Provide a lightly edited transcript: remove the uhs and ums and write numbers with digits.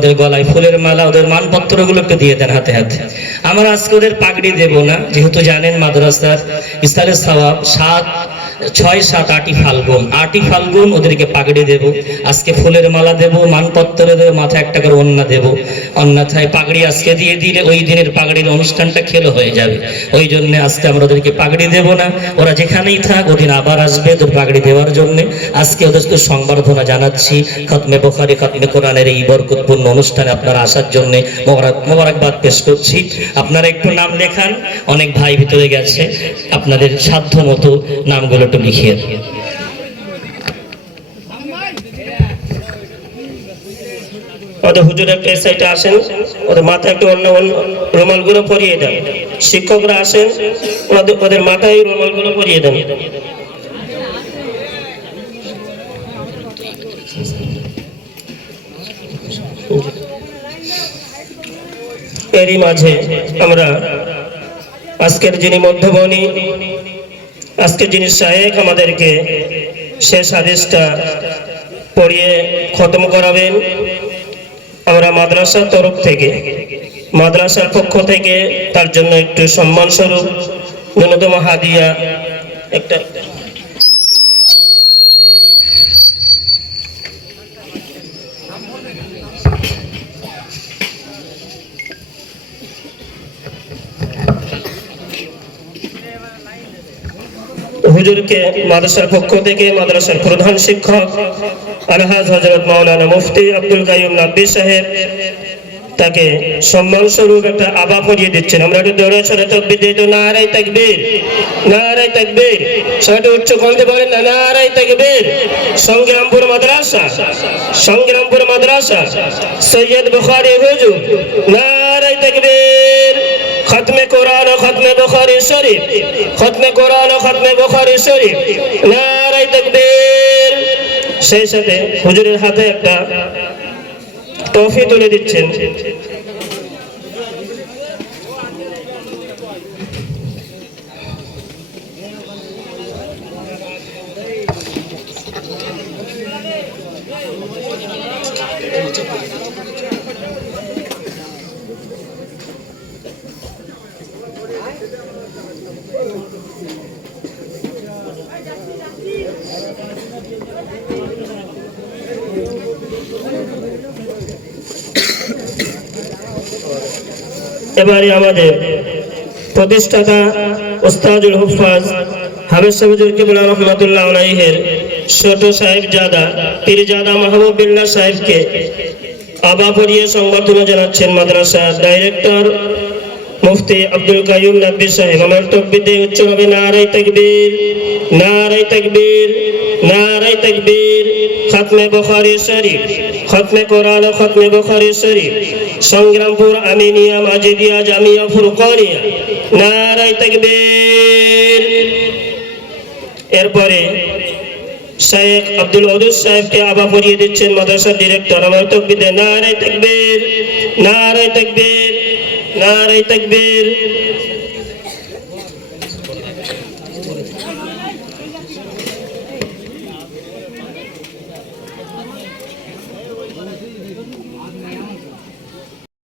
ওদের গলায় ফুলের মালা, ওদের মানপত্রগুলো একটু দিয়ে দেন হাতে হাতে। আমরা আজকে ওদের পাগড়ি দেব না, যেহেতু জানেন মাদ্রাসার ইস্তারের সওয়াব 6, 7, 8ই ফাল্গুন, 8ই ফাল্গুন ওদেরকে পাগড়ি দেব। আজকে ফুলের মালা দেব, মানপত্র দেব, মাথায় একটা করে ওন্না দেব। অন্যথায় পাগড়ি আজকে দিয়ে দিলে ওই দিনের পাগড়ির অনুষ্ঠানটা খেলো হয়ে যাবে। ওই জন্য আজকে আমরা ওদেরকে পাগড়ি দেব না। ওরা যেখানেই থাক ওদিন আবার আসবে ওদের পাগড়ি দেওয়ার জন্য। আজকে ওদেরকে সংবর্ধনা জানাচ্ছি। খতমে বুখারী, খতমে কোরআনের এই বরকতপূর্ণ অনুষ্ঠানে আপনারা আসার জন্য মোবারকবাদ পেশ করছি। আপনারা একটু নাম লেখান, অনেক ভাই ভিতরে গেছে, আপনাদের সাধ্য মতো নামগুলো একটু লিখিয়ে। ওদের হুজুর একটা সাইডে আসেন, ওদের মাথায় একটু অন্য রুমালগুলো পরিয়ে দেন। শিক্ষকরা আসেন, ওদের মাথায় রুমালগুলো পরিয়ে দেন। এরই মাঝে আমরা আজকের যিনি মধ্যমণি, আজকে যিনি শায়েখ আমাদেরকে শেষ হাদিসটা পড়িয়ে খতম করাবেন, আমরা মাদ্রাসার তরফ থেকে, মাদ্রাসার পক্ষ থেকে তার জন্য একটু সম্মান স্বরূপ ন্যূনতম হাদিয়া একটা হুজুরকে মাদ্রাসার পক্ষ থেকে মাদ্রাসার প্রধান শিক্ষক আলহাজ হযরত মাওলানা মুফতি আব্দুল কাইয়ুম নাব্বি সাহেব তাকে সম্মান স্বরূপ একটা আবা পরিয়ে দিচ্ছেন। আমরা একটু জোরে সোরে তাকবীর দিই তো, নারায়ে তাকবীর, নারায়ে তাকবীর। সবাই উচ্চ কণ্ঠে বলেন না, নারায়ে তাকবীর। সংগ্রামপুর মাদ্রাসা, সংগ্রামপুর মাদ্রাসা সৈয়দ বুখারী হুজুর, নারায়ে তাকবীর। খতমে কোরআন ও খতমে বুখারী শরীফ, খতমে কোরআন ও খতমে বুখারী শরীফ, নারায়ে তাকবীর। সেই সাথে হুজুরের হাতে একটা ট্রফি তুলে দিচ্ছেন। এবারে আমাদের প্রতিষ্ঠাতা ওস্তাদুল হুফাজ হাফেজ সাহেব কিবলা রাহমাতুল্লাহ আলাইহির ছোট সাহেবজাদা পীরজাদা মাহবুব বিল্লাহ সাহেবকে আবা পরিয়ে সংবর্ধনা জানাচ্ছেন মাদ্রাসার ডাইরেক্টর মুফতি আব্দুল কাইয়ুম নাব্বি সাহেব। আমার তাকবীর দিয়ে উচ্চ হবে নারায়ে তাকবীর, নারায়ে তাকবীর, নারায়ে তাকবীর। খতমে বুখারী শরীফ, খতমে কোরআন ও খতমে বুখারী শরীফ সংগ্রামপুর আমিনিয়া মাজিদিয়া জামিয়া ফুরকানিয়া, নারায়ে তাকবীর। এরপরে শায়েখ আব্দুল ওদুদ সাহেবকে আবা পরিয়ে দিচ্ছেন মাদ্রাসার ডিরেক্টর। আমার তাকবীর দিয়ে নারায়ে তাকবীর, নারায়ে তাকবীর, নারায়ে তাকবীর,